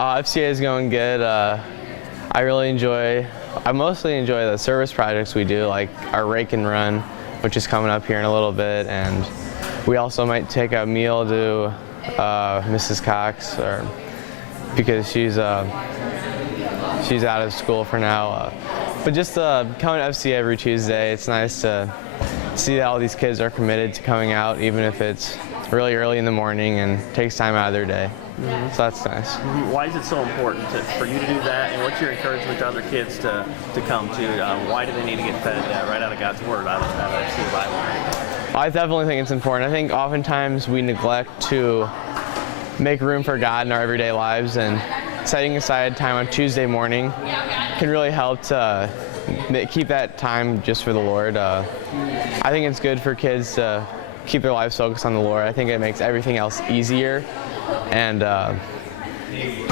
FCA is going good. I mostly enjoy the service projects we do, like our rake and run, which is coming up here in a little bit, and we also might take a meal to Mrs. Cox, because she's out of school for now. But just coming to FCA every Tuesday, it's nice to see that all these kids are committed to coming out, even if it's really early in the morning and takes time out of their day. So that's nice. Why is it so important for you to do that, and what's your encouragement to other kids to come to? Why do they need to get fed right out of God's Word, out of FCA Bible? I definitely think it's important. I think oftentimes we neglect to make room for God in our everyday lives, and setting aside time on Tuesday morning can really help to keep that time just for the Lord. I think it's good for kids to keep their lives focused on the Lord. I think it makes everything else easier, and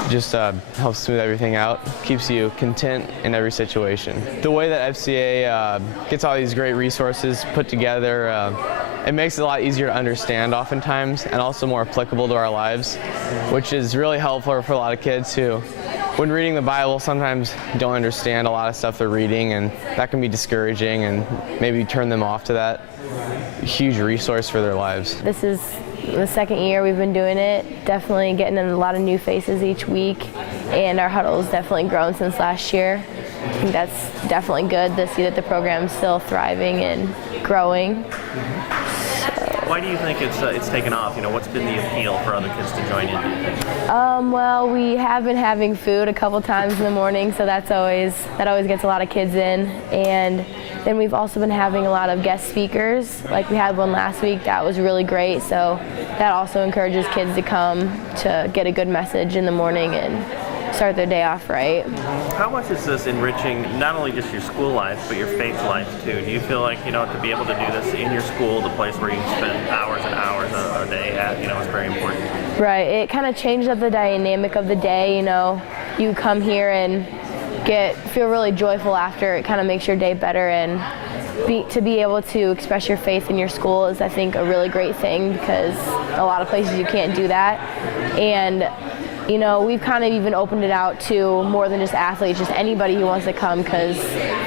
just helps smooth everything out, keeps you content in every situation. The way that FCA gets all these great resources put together, it makes it a lot easier to understand oftentimes, and also more applicable to our lives, which is really helpful for a lot of kids who, when reading the Bible, sometimes don't understand a lot of stuff they're reading, and that can be discouraging and maybe turn them off to that huge resource for their lives. This is the second year we've been doing it, definitely getting in a lot of new faces each week, and our huddle's definitely grown since last year. I think that's definitely good to see that the program's still thriving and growing. Why do you think it's taken off? You know, what's been the appeal for other kids to join in? Well, we have been having food a couple times in the morning, so that always gets a lot of kids in. And then we've also been having a lot of guest speakers. Like we had one last week that was really great, so that also encourages kids to come to get a good message in the morning and start their day off right. How much is this enriching not only just your school life, but your faith life too? Do you feel like, you know, to be able to do this in your school, the place where you spend hours and hours a day at, you know, is very important? Right. It kind of changes up the dynamic of the day. You know, you come here and feel really joyful after. It kind of makes your day better, and to be able to express your faith in your school is, I think, a really great thing, because a lot of places you can't do that. And you know, we've kind of even opened it out to more than just athletes, just anybody who wants to come, because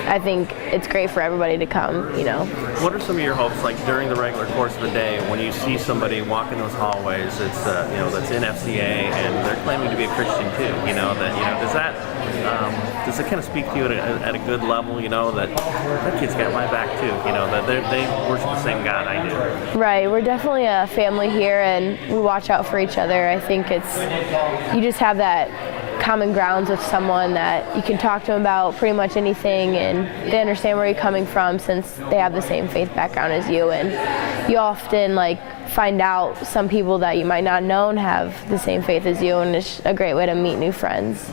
I think it's great for everybody to come, you know. What are some of your hopes, like during the regular course of the day, when you see somebody walking those hallways that's, you know, that's in FCA and they're claiming to be a Christian too, you know, that, you know, does it kind of speak to you at a good level, you know, that kid's got my back too, you know, that they worship the same God I do? Right, we're definitely a family here, and we watch out for each other. I think you just have that common grounds with someone that you can talk to them about pretty much anything, and they understand where you're coming from since they have the same faith background as you. And you often find out some people that you might not have known have the same faith as you, and it's a great way to meet new friends.